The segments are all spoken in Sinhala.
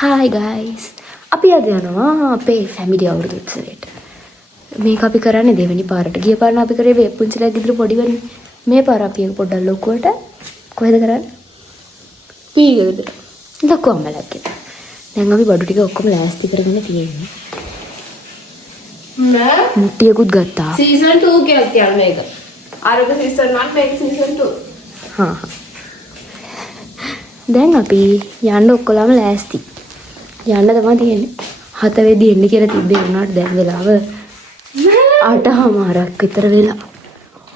Hi guys. අපි අද යනවා අපේ ෆැමිලි අවුරුදු උත්සවයට. මේක අපි කරන්නේ දෙවෙනි පාරට. ගිය පාර අපි කරේ වේපුංචිලා ගෙදර පොඩි වෙන්නේ. මේ පාර අපි එක පොඩ්ඩක් ලොකුවට කොහෙද කරන්නේ? ඊගෙදර. ලොකු අම්මලාගේ. දැන් අපි බඩු ටික ඔක්කොම ලෑස්ති කරගෙන තියෙන්නේ. නෑ මුට්ටියකුත් ගත්තා. සීසන් 2 කියලා කියන්නේ මේක. ආරක සීසන් 1 මේක සීසන් 2. හා. දැන් අපි යන්න ඔක්කොලම ලෑස්ති. යන්න තමයි තියෙන්නේ. 7 වෙදි එන්න කියලා තිබ්බේ වුණාට දැන් වෙලාව 8:00ක් විතර වෙලා.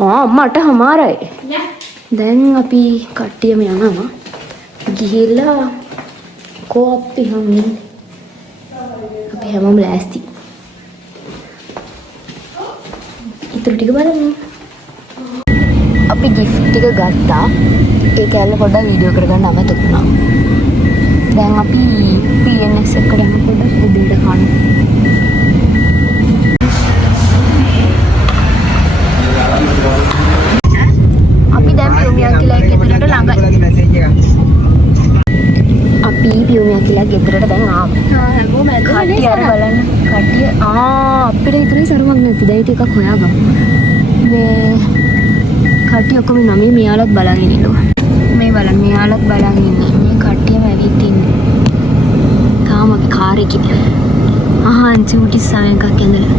අම්මා 8:00යි. දැන් අපි කට්ටියම යනවා. ගිහිල්ලා කෝප්පි හැමෝම අපි හැමෝම ලෑස්ති. ඉතුරු ටික බලමු. අපි gift ටික ගත්තා. ඒ කැල්ල පොඩ්ඩක් වීඩියෝ කරගන්න අමතක වුණා. දැන් අපි PNS එකට යන පොඩ්ඩක් උඩට කන්න. අපි දැන් පියුමියා කියලා ගෙදරට ළඟයි. අපි පියුමියා කියලා ගෙදරට දැන් ආවා. හැමෝම කට්ටිය අර බලන්න. කට්ටිය අපිට ඉතුරුයි සරුවක් නැති. දැන් ටිකක් හොයාගමු. මේ කට්ටිය ඔක්කොම නමේ මෙයාලත් බලන් ඉන්නවා. මේ බලන්න මෙයාලත් බලන් ඉන්නේ. මේ කට්ටියම ඇවිත් ඉන්නේ. තාම අපි කාර් එකේ. චූටි සමයක ඇඳලා.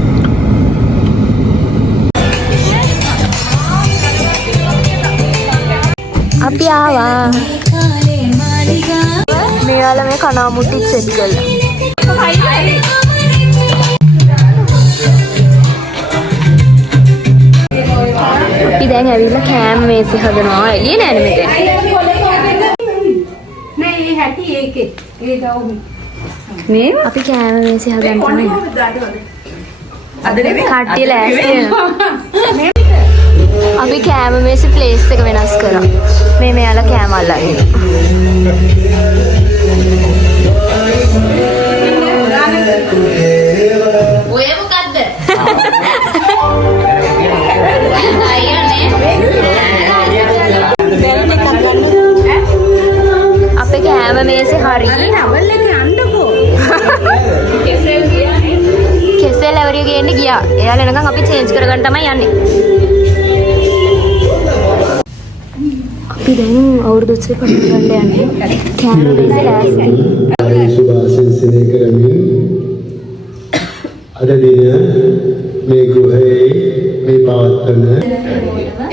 අපි ආවා. මෙයාලා මේ කනාමුට්ටි සෙට් කළා. අපි දැන් ඇවිල්ලා කෑම මේසෙ හදනවා. එළිය නෑනේ මෙතන. නෑ ඒ හැටි ඒකේ. ඒ ගවුම්. මේ අපි කෑම මේසෙ හදන්න තමයි. අද නෙමෙයි. කට්ටිය ලෑස්ති වෙනවා. අපි කෑම මේසෙ ප්ලේස් එක වෙනස් කරා. මේ මෙයාලා කෑම අල්ලගෙන. ඔය මොකද්ද? අපේ කෑම මේසෙ හරි. නවල් එකේ යන්නකෝ. කෙසෙල් ඇවරිය ගේන්න ගියා. එයාලා එනකන් අපි චේන්ජ් කරගන්න තමයි යන්නේ. අපි දැන් අවුරුදු උත්සවේ පටන් ගන්න යන්නේ. කෑම මේසෙ ලෑස්ති. සුභාශිංසනය කරමින් අද දින මේ ගෘහයේ මේ පවත්වන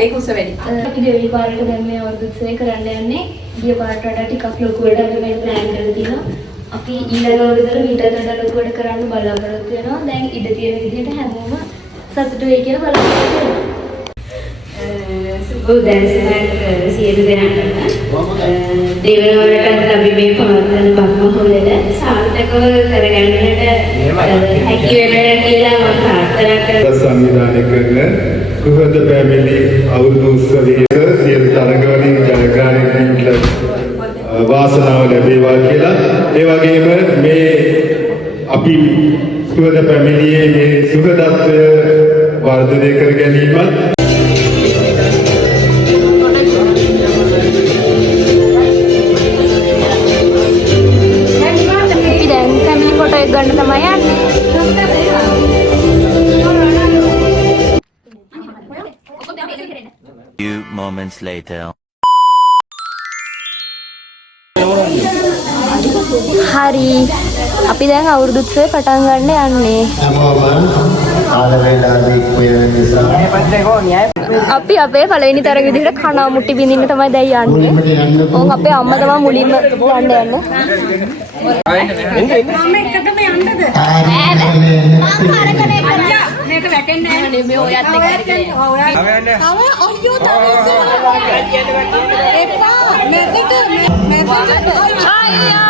ඒක උසවෙඩි. අපි දෙවෙනි පාරට දැන් මේ අවුරුදු උත්සවය කරන්න යන්නේ. ගිය පාරට වඩා ටිකක් ලොකුවට අපි මේ ප්ලෑන් කරලා තියෙනවා. අපි ඊළඟ අවුරුද්දට මීටර් වඩා ලොකුවට කරන්න බලාපොරොත්තු වෙනවා. දැන් ඉඩ තියෙන විදිහට හැමෝම සතුටු වෙයි කියලා බලාපොරොත්තු වෙනවා. සුබ දැසනක් සියලු දෙනාටම දේවනවලට අපි මේ පවත්වන බක්මහොලට සාර්ථකව කරගන්නට හැකි වෙනවා කියලා මම ප්‍රාර්ථනා කරනවා. සංවිධානය කරන කුහද පැමිණි අවුරුදු උත්සවයේ සියලු තරගවලින් ජයග්‍රහණය කිරීමට වාසනාව ලැබේවා කියලා. ඒ වගේම මේ අපි කුහද පැමිණියේ මේ සුහදත්වය වර්ධනය කර ගැනීමත් ගන්න තමයි යන්නේ. Few moments later. හරි. අපි දැන් අවුරුදු උත්සවේ පටන් ගන්න යන්නේ. අපි අපේ පළවෙනි තරග විදිහට කනාමුට්ටි බින්දින්න තමයි දැන් යන්නේ. ඕන් අපේ අම්මා තමයි මුලින්ම යන්න යන්නේ. මම එකටම යන්නද? මේක වැටෙන්නේ නැහැ. මේ ඔයත් එක්ක හරි. තව අයියෝ තව එපා. මේකට අයියෝ.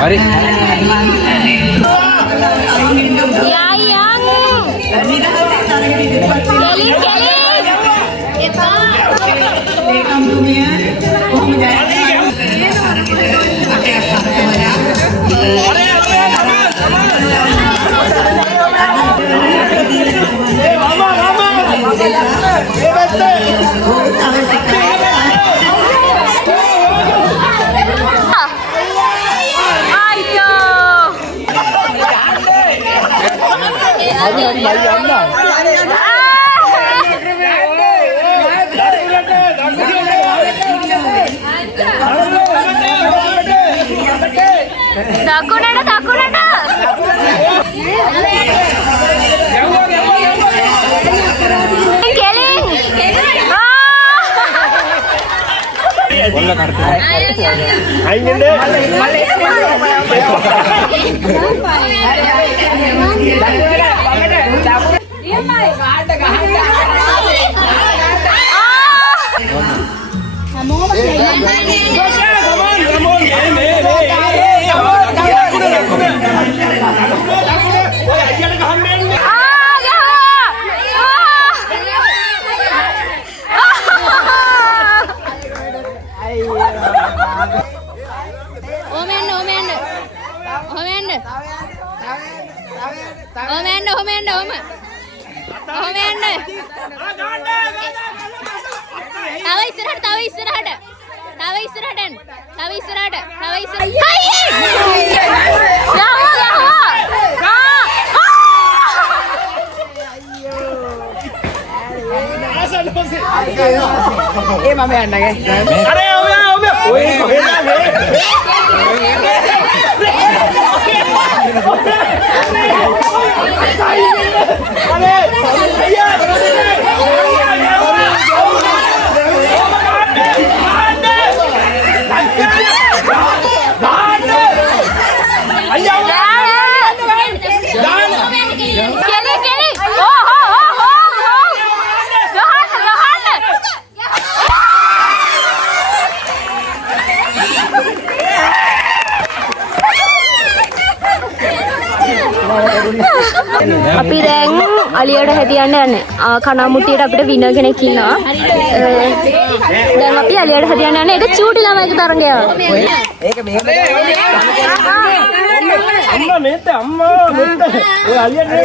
Hari. Mama. අපි දැන් අලියට හැදියන්න යන්නේ. කණාමුට්ටියට අපිට විනර් කෙනෙක් ඉන්නවා. දැන් අපි අලියට හැදියන්න යන්නේ. ඒක චූටි ළමයිගේ තරඟයක්. ඒක මේක අම්මා මෙන්න අම්මා මෙන්න ඔය අලියට නේ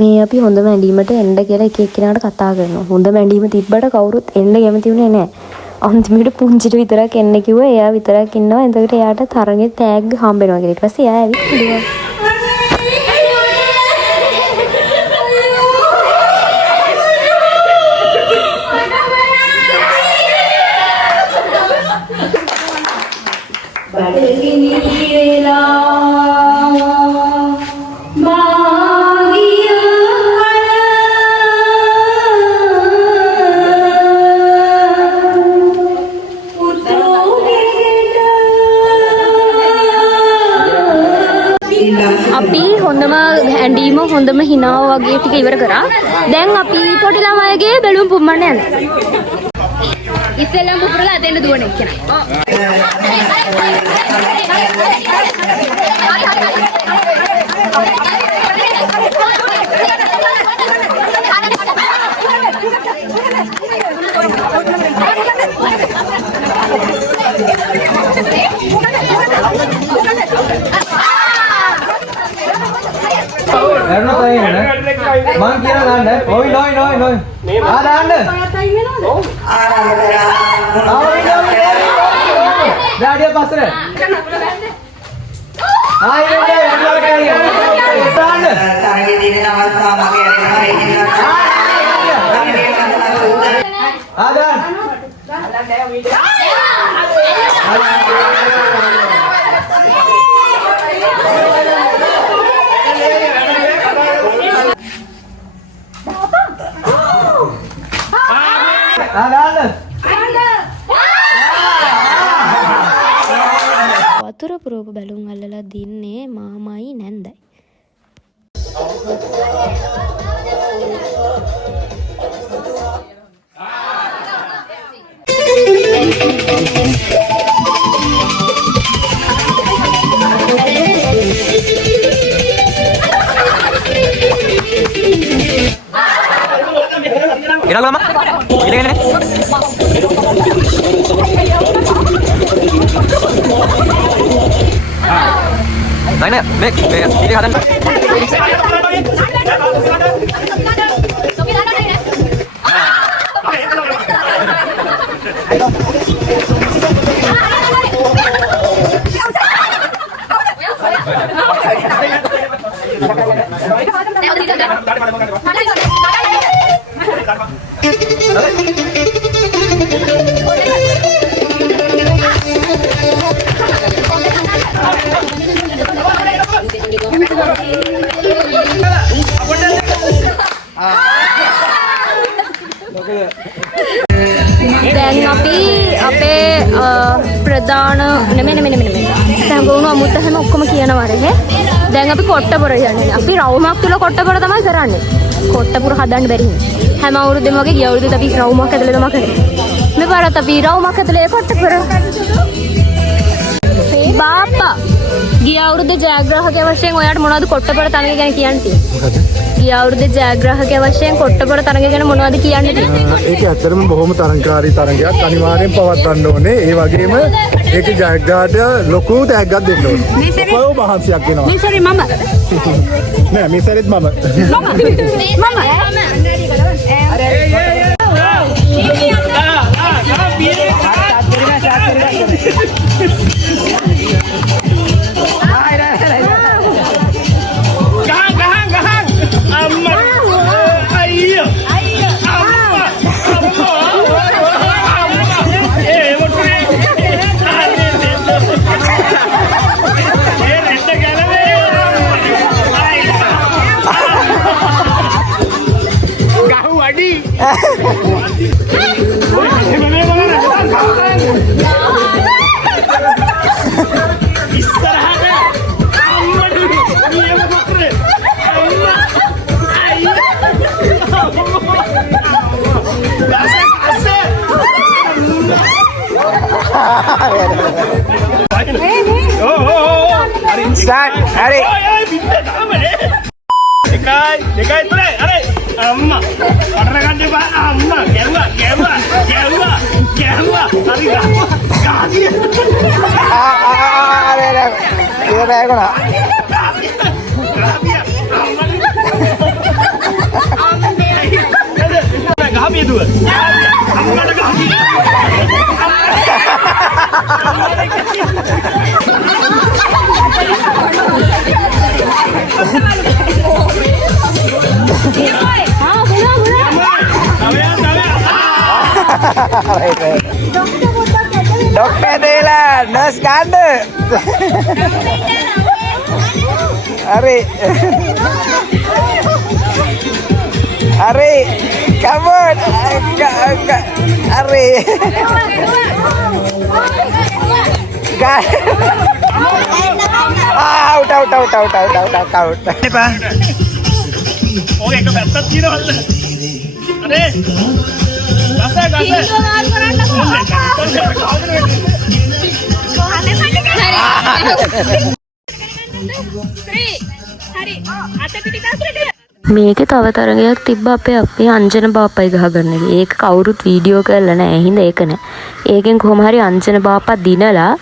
මේ අපි හොඳම ඇඳීමට එන්න කියලා එක එක්කෙනාට කතා කරනවා. හොඳම ඇඳීම තිබ්බට කවුරුත් එන්න කැමති වුණේ නැහැ. අන්තිමට පුංචිට විතරක් එන්න කිව්වා. එයා විතරක් ඉන්නවා. එතකොට එයාට තරගේ තෑග්ග හම්බ වෙනවා කියලා. ඊට පස්සේ එයා ඇවිත් ඉන්නවා. අපි හොඳම ඇඳීම හොඳම හිනාව වගේ ටික ඉවර කරා. දැන් අපි පොඩි ළමයිගේ බැලුම් පුම්මන්න යනවා. ඉස්සෙල්ලාම පුපුරලා අතෙන්ද දුවන එක්කෙනා. Erno tayin ne? Man kira danda. Oi noi. Ah danda. Oh. Daddy pasre. Hai danda. Danda. Tarige dine namaskar mage Ah danda. වතුර පුරෝප බැලුම් අල්ලලා දින්නේ මාමයි නැන්දයි. Ira lama? Ini. Này nè, Nick, đi hạt anh. දැන් අපි අපේ ප්‍රධාන නෙමෙයි සංගුණ අමුත්ත හැම ඔක්කොම කියනවා රේ. දැන් අපි කොට්ටපොර යන්නේ. අපි රවුමක් තුල කොට්ටපොර තමයි කරන්නේ. කොට්ටපොර හදන්න බැරි හින්දා. හැම අවුරුද්දෙම වගේ ගිය අවුරුද්දේ අපි රවුමක් ඇදලා තමයි කරේ. මේ පාරත් අපි රවුමක් ඇදලා කොට්ටපොර. බාප්පා ගිය අවුරුද්දේ ජයග්‍රාහකයා වශයෙන් ඔයාලට මොනවද කොට්ටපොර තරඟ ගැන කියන්න තියෙන්නේ? ගිය අවුරුද්දේ ජයග්‍රාහකයා වශයෙන් කොට්ටපොර තරඟ ගැන මොනවද කියන්න තියෙන්නේ? ඒක ඇත්තටම බොහොම තරංකාරී තරඟයක්. අනිවාර්යෙන් පවත්වන්න ඕනේ. ඒ වගේම ඒක ජයග්‍රාහකයට ලොකු තෑග්ගක් දෙන්න ඕනේ. ඔය මහන්සියක් වෙනවා. මේ සැරේ මම නෑ මේ සැරේත් මම. Start. Hari. Dekai tu deh. Hari. Amma. Order kan dia pak. Amma. Gerwa. Hari dah. Kaki. Ada. Dia dah kena. Kaki. Amma. කිදුව. අම්මට ගහකි. Dokter Dela, nurse ganda. Ari. Ari, come on. Ari. Out. Apa? ඔය එක පැත්තක් තියනවද? අනේ. මේකේ තව තරගයක් තිබ්බ අපේ අංජන බාප්පයි ගහගන්න එක. ඒක කවුරුත් වීඩියෝ කරලා නැහැ. හින්දා ඒක නෑ. ඒකෙන් කොහොම හරි අංජන බාප්පා දිනලා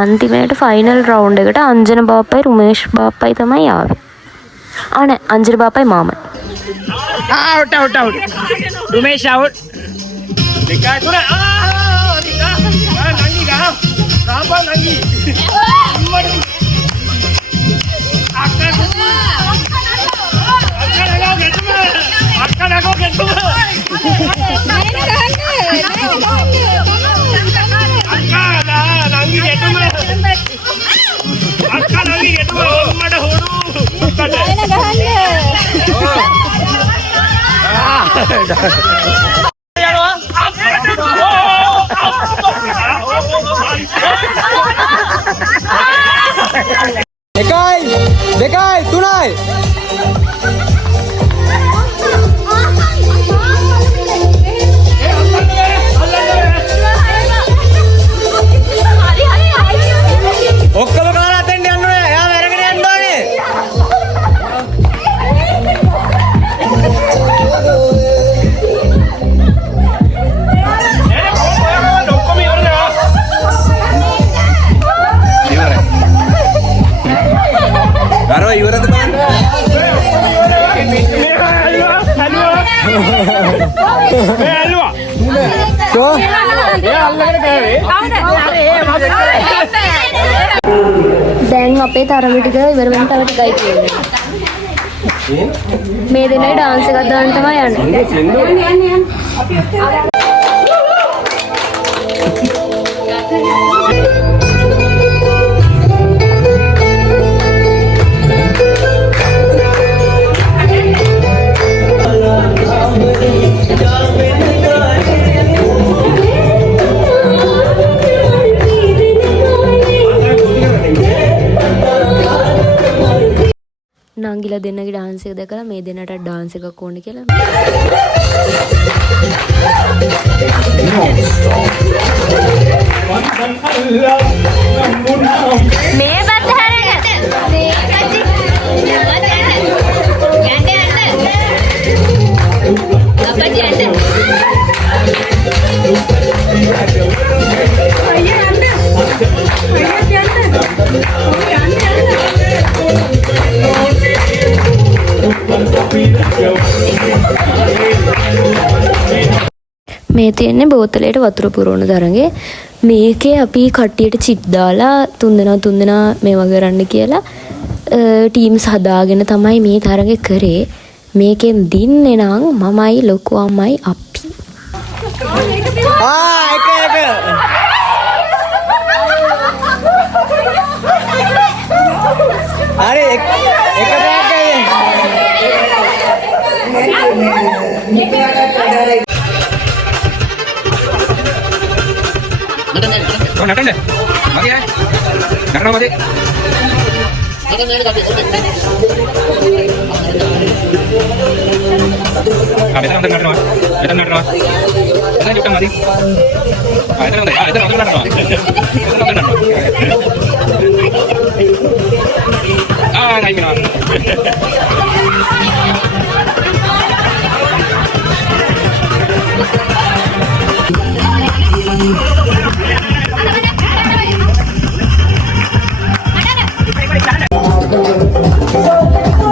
අන්තිමේට ෆයිනල් රවුන්ඩ් එකට අංජන බාප්පයි රුමේෂ් බාප්පයි තමයි ආවේ. නෑ අංජන බාප්පයි මාමයි. out. Rumesh out. Dekat tu nak. Nangi dah. Apa nangi? Akan aku get tu. Nangi get tu. Akan nangi get tu. Mana horu? Dekai, tunai. ඔක්කොම කාලා අතෙන්ට යන්න ඕනේ. එයාම අරගෙන යන්න ඕනේ. ඔක්කොම ඉවරනේ. ඉවරයි. අර ඉවරද බලන්න. දැන් අපේ තරඟ ටික ඉවර වෙන තව ටිකයි තියෙන්නේ. මේ දිනේ ඩාන්ස් එකක් දාන්න තමයි යන්නේ. නංගිලා දෙන්නගේ ඩාන්ස් එක දැකලා මේ දෙන්නට ඩාන්ස් එකක් ඕනේ කියලා මේ පැත්ත හැරෙන්න මේ පැත්ත මේ තියෙන්නේ බෝතලයට වතුර පුරවන තරගේ. මේකේ අපි කට්ටියට චිප් දාලා තුන්දෙනා මේ වගේ කරන්න කියලා ටීම්ස් හදාගෙන තමයි මේ තරගේ කරේ. මේකෙන් දින්නේ නම් මමයි ලොකු අම්මයි අපි. එක. අरे එක නටන්න මගේ නටනවා මගේ මෙතන නටනවා එතන ජුට්ටම් මදි එතන නටනවා නයි මිනවා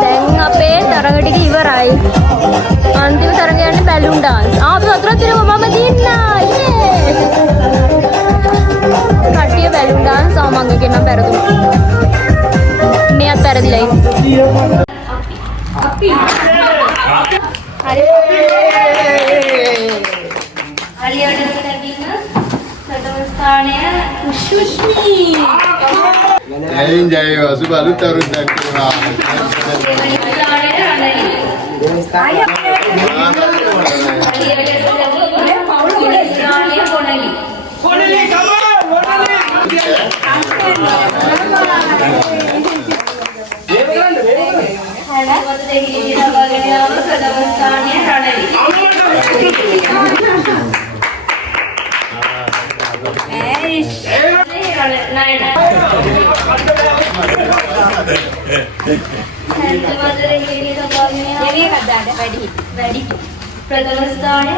දැන් අපේ තරඟ ටික ඉවරයි. අන්තිම තරඟ යන්නේ බැලුන් ඩාන්ස්. අපි වතුරක් දිනමු මම දින්නා. කට්ටිය බැලුන් ඩාන්ස් ආමංගගේ නම් පෙරදුනා. මෙයත් පෙරදිලා ඉන්නේ. අපි හරියට ලැබීම ප්‍රථම ස්ථානය සුෂ්මි. ජයෙන් ජය වසු බලුත් අවුරුද්දක් වුණා. දෙවෙනි ස්ථානය රණලි. දෙවෙනි ස්ථානය කොණලි. කොණලි හැලවත දෙහිදී ලබාගෙන යාම ප්‍රථම ස්ථානය රණලි. प्रथम स्थान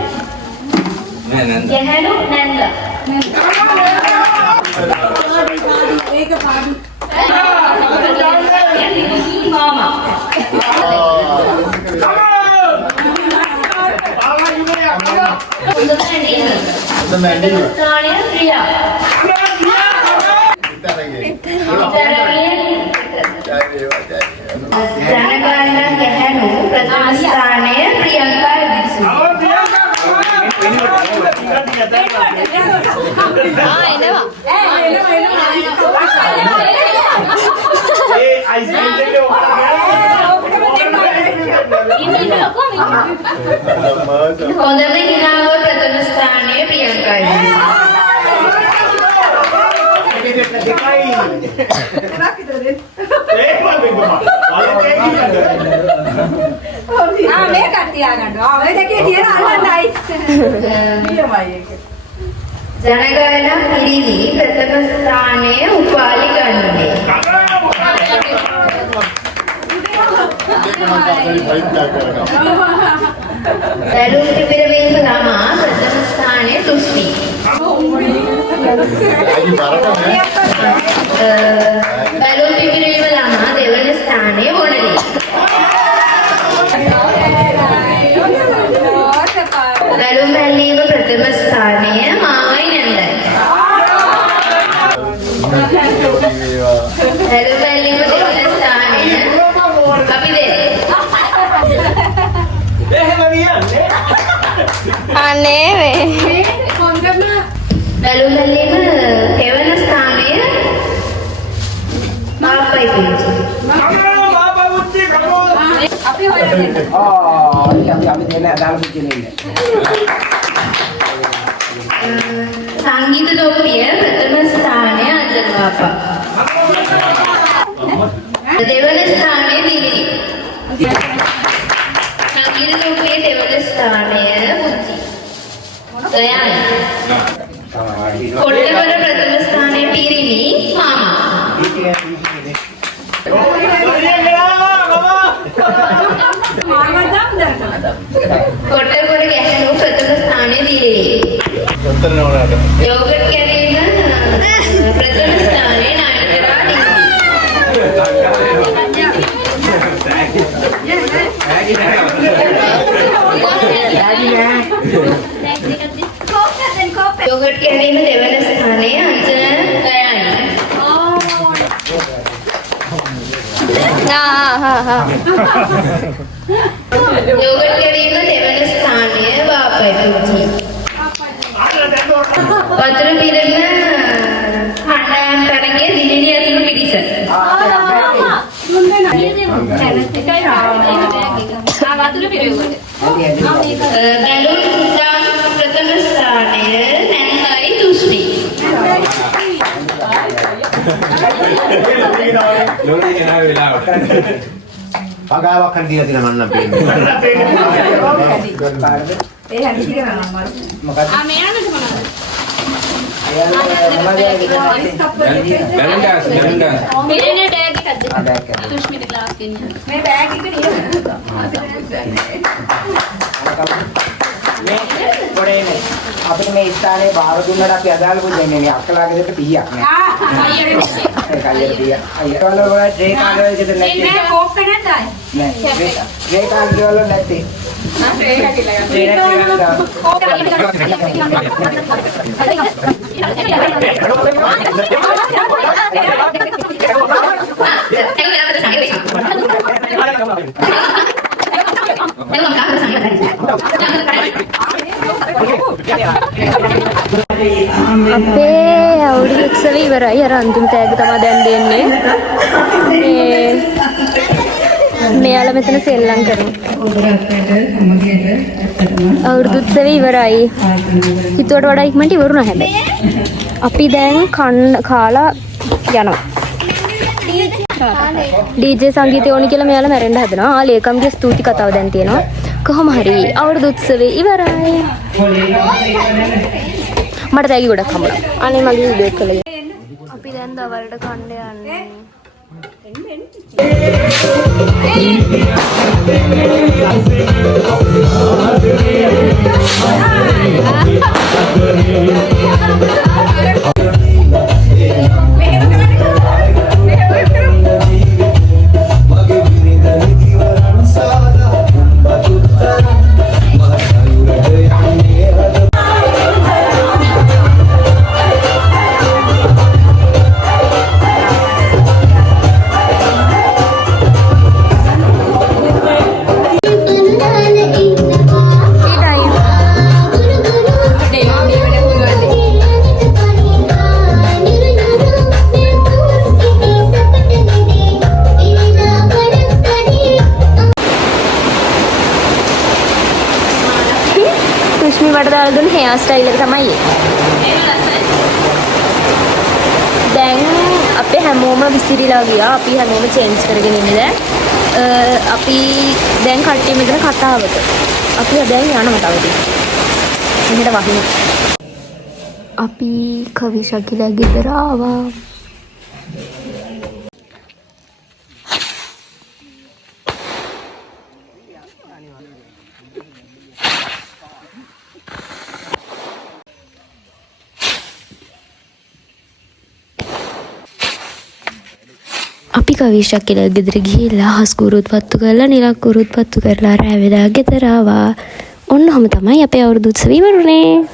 ගැහැණු නැන්දා. මාමා. ස්ථානය ප්‍රියා. ජනගණන ගැහැණු ප්‍රථම ස්ථානය ප්‍රියංකා විසු. හොඳම හිනාව ප්‍රථම ස්ථානය ප්‍රියංකා විසු. මේ කට්ටිය ගන්නවා. ඔය දෙකේ තියෙන අල්ලන්න අයිස්. ජනගණන පිරිවි ප්‍රථම ස්ථානය උපාලි ගන්නේ. බැලුම් පිපිරවීම ළමා ප්‍රථම ස්ථානය තුෂ්ණි. බැලුම් පිපිරවීම ළමා දෙවන ස්ථානය වොඩලි. බැලුම් බැලීම ප්‍රථම ස්ථානය මාමයි නැන්දයි. බැලුම් බැලීම දෙවන ස්ථානය අපි දෙන්න. අනේ වේ. බැලුම් බැලීම දෙවන ස්ථානය මාපයි පුංචි. අපි හොයලා සංගීත දෝපිය ප්‍රථම ස්ථානය අංජන බාපා. දෙවන ස්ථානය දිලිනි. සංගීත දෝපිය දෙවන ස්ථානය මුචි. දයානි. කොට්ටවල ප්‍රථම ස්ථානය පිරිමි මාමා. කොට්ටවල ගැහැණු ප්‍රථම ස්ථානය දිලිනි. යෝගට් කැරීම ප්‍රථම ස්ථානය නයනතරා දිලිනි. යෝගට් කැරීම දෙවන ස්ථානය අංජන දයානි. යෝගට් කැරීම දෙවන ස්ථානය බාපයි පුංචි. වතුර පිරෙන කණ්ඩායම් තරගයේ දිලිනි ඇතුළු පිරිස. බැලුම් ඩාන්ස් ප්‍රථම ස්ථානය නැන්දයි තුෂ්ණි. පගාවක් හරි දීලා තියෙනවා මන්නම් පේන්නේ. ඒ හැටි ටික නම් අම්මා. මොකක්ද? Balloon dance. මෙන්නේ ඩෑග් එකක්ද? බෑග් එක. සුෂ්මිට ක්ලාස් ගෙනියන්න. මේ බෑග් එක නියම. පොඩේනේ අපිට මේ ස්ථානයේ බාර දුන්නට අපි අදාළ පුජන්නේ නේ අක්කලාගේ දෙට 100ක් නේ. ඒ කල්ලියට 100ක්. අයියවල වල ඩ්‍රේ කාර්ඩ් වල දෙන්න නැති. මේ කෝප් එක නැද්ද? නෑ. ඩ්‍රේ කාර්ඩ් වල නැති. අපේ අවුරුදු උත්සවය ඉවරයි. අර අන්තිම තෑග්ග තමයි දැන් දෙන්නේ. මෙයාලා මෙතන සෙල්ලම් කරනවා. අවුරුදු උත්සවය ඉවරයි. හිතුවට වඩා ඉක්මනට ඉවරුණා හැබැයි. අපි දැන් කාලා යනවා. DJ සංගීතය ඕනි කියලා මෙයාලා මැරෙන්න හදනවා. ලේකම්ගේ ස්තුති කතාව දැන් තියෙනවා. කොහොම හරි අවුරුදු උත්සවය ඉවරයි. මට තෑගි ගොඩක් හම්බුණා. අනේ මගේ වීඩියෝ කළේ. අපි දැන් දවල්ට කන්න යන්නේ. මට දාලා දුන්න හෙයාර් ස්ටයිල් එක තමයි දැන් අපේ හැමෝම විසිරීලා ගියා. අපි හැමෝම චේන්ජ් කරගෙන ඉන්නේ දැන්. අපි දැන් කට්ටිය මෙතන කතාවට. අපි දැන් යනවා තව ටික. මෙහෙට වහිමු. අපි කවිශකිලා ගෙදර ආවා. අපි කවිශක් කියලා ගෙදර ගිහිල්ලා හස්කුරුත් පත්තු කරලා නිලක්කුරුත් පත්තු කරලා රෑ වෙලා ගෙදර ආවා. ඔන්නෝම තමයි අපේ අවුරුදු උත්සවය ඉවරුනේ.